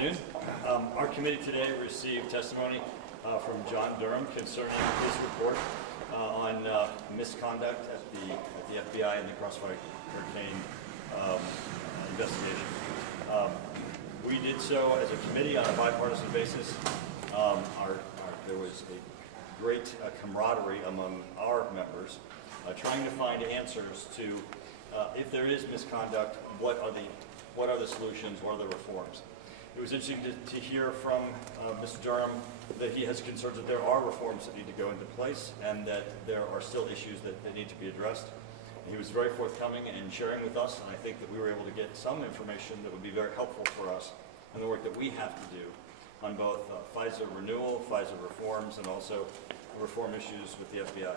afternoon. Our committee today received testimony from John Durham concerning his report on misconduct at the FBI and the Crossfire Hurricane investigation. We did so as a committee on a bipartisan basis. There was a great camaraderie among our members trying to find answers to if there is misconduct, what are the solutions, what are the reforms. It was interesting to hear from Mr. Durham that he has concerns that there are reforms that need to go into place and that there are still issues that need to be addressed. And he was very forthcoming in sharing with us, and I think that we were able to get some information that would be very helpful for us in the work that we have to do on both FISA renewal, FISA reforms, and also reform issues with the FBI.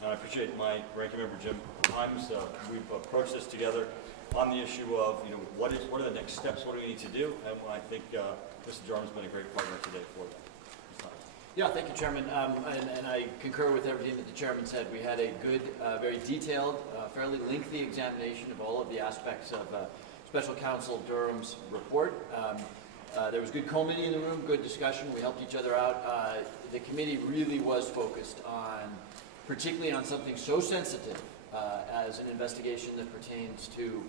And I appreciate my ranking member Jim Himes. We've approached this together on the issue of, what are the next steps, what do we need to do, and I think Mr. Durham's been a great partner today for that. Yeah, thank you, Chairman, and I concur with everything that the Chairman said. We had a good, very detailed, fairly lengthy examination of all of the aspects of Special Counsel Durham's report. There was good comity in the room, good discussion, we helped each other out. The committee really was focused on, particularly on something so sensitive as an investigation that pertains to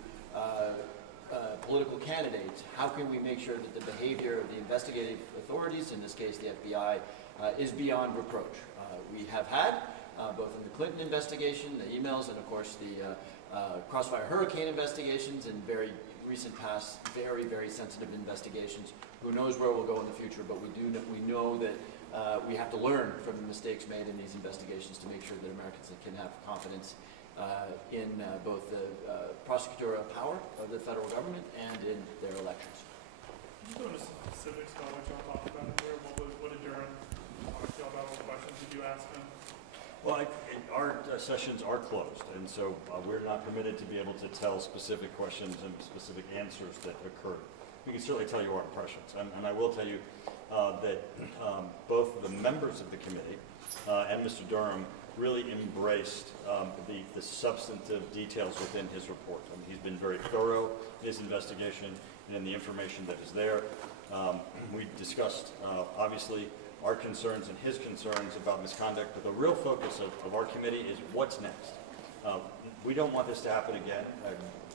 political candidates. How can we make sure that the behavior of the investigative authorities, in this case the FBI, is beyond reproach? We have had, both in the Clinton investigation, the emails, and of course the Crossfire Hurricane investigations, and very recent past, very, very sensitive investigations. Who knows where we'll go in the future, but we know that we have to learn from the mistakes made in these investigations to make sure that Americans can have confidence in both the prosecutorial power of the federal government and in their elections. Can you go into specifics about what y'all talked about here? What did Durham talk to y'all about? What questions did you ask him? Well, our sessions are closed, and so we're not permitted to be able to tell specific questions and specific answers that occurred. We can certainly tell you our impressions, and I will tell you that both the members of the committee and Mr. Durham really embraced the substantive details within his report. I mean, he's been very thorough in his investigation and in the information that is there. We discussed, obviously, our concerns and his concerns about misconduct, but the real focus of our committee is what's next. We don't want this to happen again,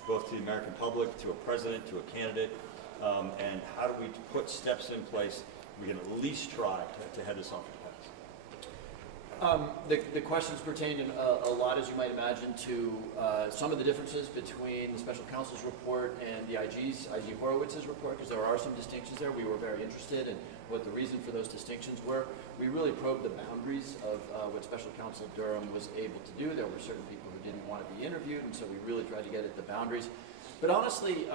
both to the American public, to a president, to a candidate, and how do we put steps in place we can at least try to head this off the path. The questions pertained in a lot, as you might imagine, to some of the differences between the Special Counsel's report and the IG Horowitz's report, because there are some distinctions there. We were very interested in what the reason for those distinctions were. We really probed the boundaries of what Special Counsel Durham was able to do. There were certain people who didn't want to be interviewed, and so we really tried to get at the boundaries. But honestly,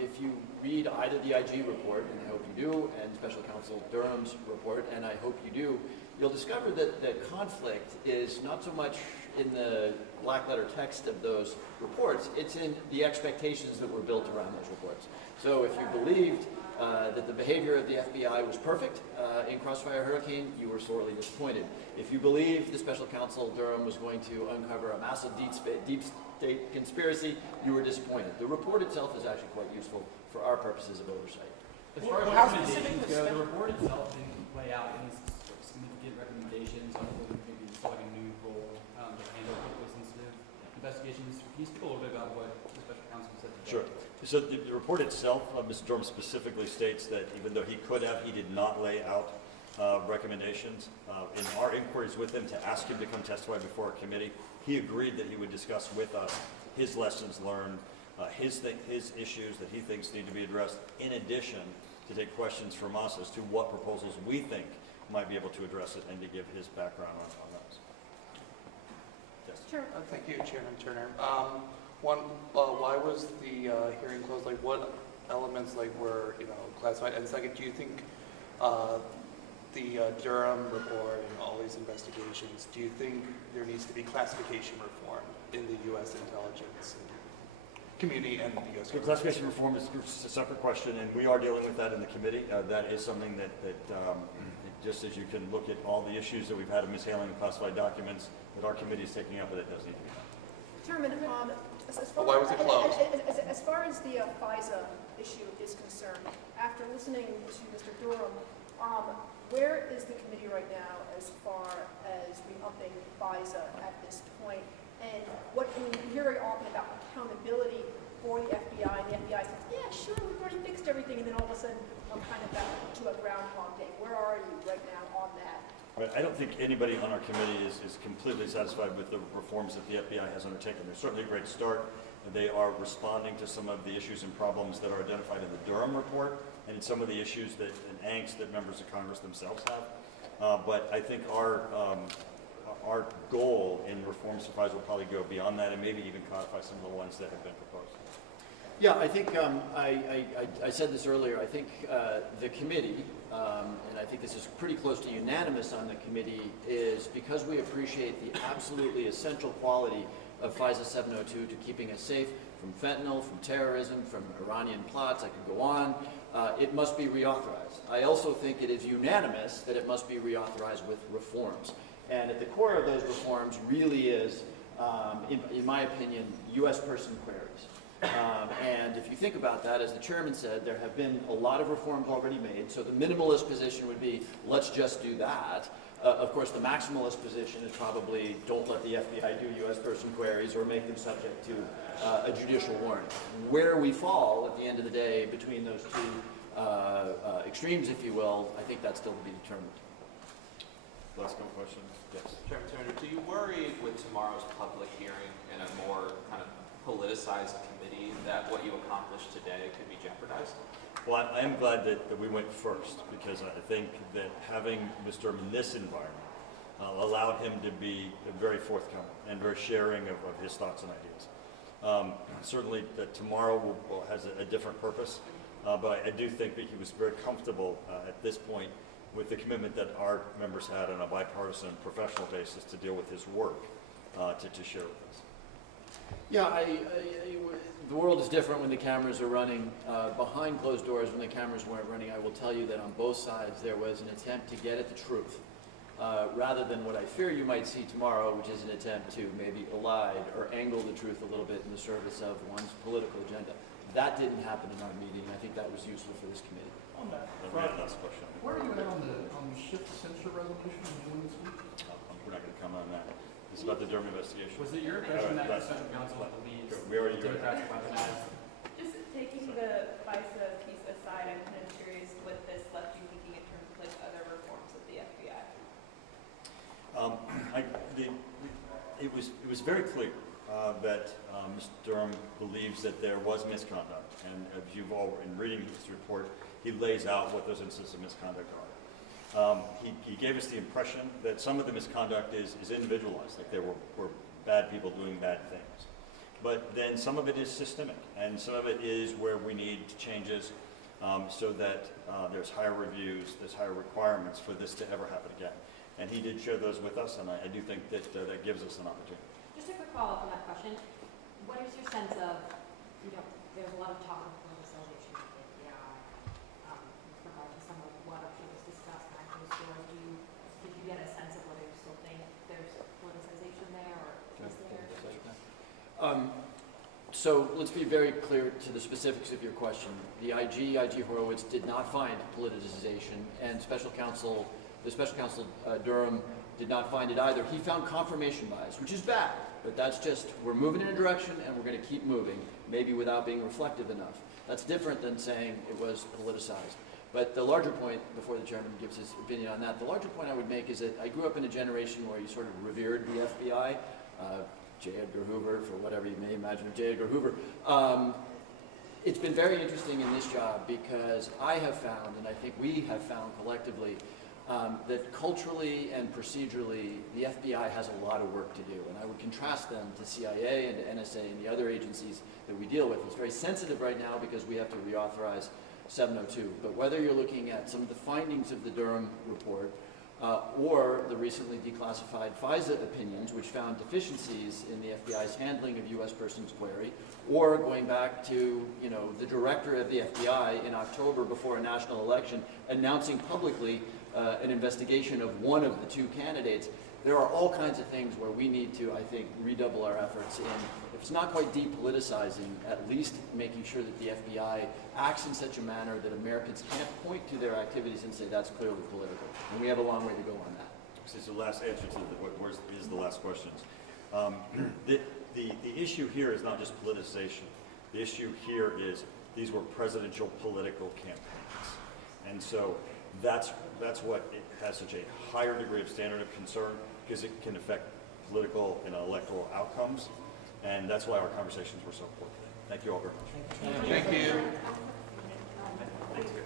if you read either the IG report, and I hope you do, and Special Counsel Durham's report, and I hope you do, you'll discover that the conflict is not so much in the black letter text of those reports, it's in the expectations that were built around those reports. So if you believed that the behavior of the FBI was perfect in Crossfire Hurricane, you were sorely disappointed. If you believed the Special Counsel Durham was going to uncover a massive deep state conspiracy, you were disappointed. The report itself is actually quite useful for our purposes of oversight. As far as recommendations go, the report itself didn't lay out any significant recommendations on maybe installing a new role to handle politically sensitive investigations. Can you speak a little bit about what the Special Counsel said today? Sure. So the report itself, Mr. Durham specifically states that even though he could have, he did not lay out recommendations. In our inquiries with him to ask him to come testify before our committee, he agreed that he would discuss with us his lessons learned, his issues that he thinks need to be addressed, in addition to take questions from us as to what proposals we think might be able to address it and to give his background on those. Yes. Sure. Thank you, Chairman Turner. Why was the hearing closed? Like, what elements were classified? And second, do you think the Durham report and all these investigations, do you think there needs to be classification reform in the U.S. intelligence community and the U.S. So classification reform is a separate question, and we are dealing with that in the committee. That is something that just as you can look at all the issues that we've had of mishandling of classified documents, that our committee is taking up, but it does need to be done. Chairman, Why was it closed? As far as the FISA issue is concerned, after listening to Mr. Durham, where is the committee right now as far as re-upping FISA at this point? And what we hear very often about accountability for the FBI, and the FBI says, yeah, sure, we've already fixed everything, and then all of a sudden, I'm kind of back to a groundhog day. Where are you right now on that? Right. I don't think anybody on our committee is completely satisfied with the reforms that the FBI has undertaken. They're certainly a great start. They are responding to some of the issues and problems that are identified in the Durham report and in some of the issues and angst that members of Congress themselves have. But I think our goal in reforms to FISA will probably go beyond that and maybe even codify some of the ones that have been proposed. Yeah, I think I said this earlier. I think the committee, and I think this is pretty close to unanimous on the committee, is because we appreciate the absolutely essential quality of FISA 702 to keeping us safe from fentanyl, from terrorism, from Iranian plots. I could go on. It must be reauthorized. I also think it is unanimous that it must be reauthorized with reforms. And at the core of those reforms really is, in my opinion, U.S. person queries. And if you think about that, as the chairman said, there have been a lot of reforms already made. So the minimalist position would be, let's just do that. Of course, the maximalist position is probably, don't let the FBI do U.S. person queries or make them subject to a judicial warrant. Where we fall at the end of the day between those two extremes, if you will, I think that's still to be determined. Last couple questions. Yes. Chairman Turner, do you worry with tomorrow's public hearing in a more kind of politicized committee that what you accomplished today could be jeopardized? Well, I am glad that we went first, because I think that having Mr. Durham in this environment allowed him to be very forthcoming and very sharing of his thoughts and ideas. Certainly that tomorrow has a different purpose, but I do think that he was very comfortable at this point with the commitment that our members had on a bipartisan professional basis to deal with his work to share with us. Yeah, the world is different when the cameras are running. Behind closed doors, when the cameras weren't running, I will tell you that on both sides there was an attempt to get at the truth, rather than what I fear you might see tomorrow, which is an attempt to maybe elide or angle the truth a little bit in the service of one's political agenda. That didn't happen in our meeting. I think that was useful for this committee. On that That'll be front, the last question. Where are you at on the shift censure resolution doing this week? We're not going to comment on that. It's about the Durham investigation. Was it your impression that the special counsel believes We already the Democrats weaponized? Just taking the FISA piece aside, I'm kind of curious what this left you thinking in terms of like other reforms of the FBI. It was very clear that Mr. Durham believes that there was misconduct, and as you've all, in reading his report, he lays out what those instances of misconduct are. He gave us the impression that some of the misconduct is individualized, like there were bad people doing bad things. But then some of it is systemic, and some of it is where we need changes so that there's higher reviews, there's higher requirements for this to ever happen again. And he did share those with us, and I do think that that gives us an opportunity. Just a quick follow-up on that question. What is your sense of, there's a lot of talk of politicization of the FBI with regard to some of what was discussed behind closed doors. Did you get a sense of whether you still think there's politicization there, or is there? So let's be very clear to the specifics of your question. The IG Horowitz did not find politicization, and the Special Counsel Durham did not find it either. He found confirmation bias, which is bad, but that's just, we're moving in a direction and we're going to keep moving, maybe without being reflective enough. That's different than saying it was politicized. But the larger point, before the chairman gives his opinion on that, the larger point I would make is that I grew up in a generation where you sort of revered the FBI, J. Edgar Hoover, for whatever you may imagine of J. Edgar Hoover. It's been very interesting in this job because I have found, and I think we have found collectively, that culturally and procedurally, the FBI has a lot of work to do. And I would contrast them to CIA and to NSA and the other agencies that we deal with. It's very sensitive right now because we have to reauthorize 702. But whether you're looking at some of the findings of the Durham report or the recently declassified FISA opinions, which found deficiencies in the FBI's handling of U.S. persons query, or going back to the director of the FBI in October before a national election announcing publicly an investigation of one of the two candidates. There are all kinds of things where we need to, I think, redouble our efforts in if it's not quite depoliticizing, at least making sure that the FBI acts in such a manner that Americans can't point to their activities and say that's clearly political. And we have a long way to go on that. This is the last answer to the last questions. The issue here is not just politicization. The issue here is these were presidential political campaigns. And so that's what it has such a higher degree of standard of concern, because it can affect political and electoral outcomes. And that's why our conversations were so important today. Thank you all very much. Thank you. Thanks, guys.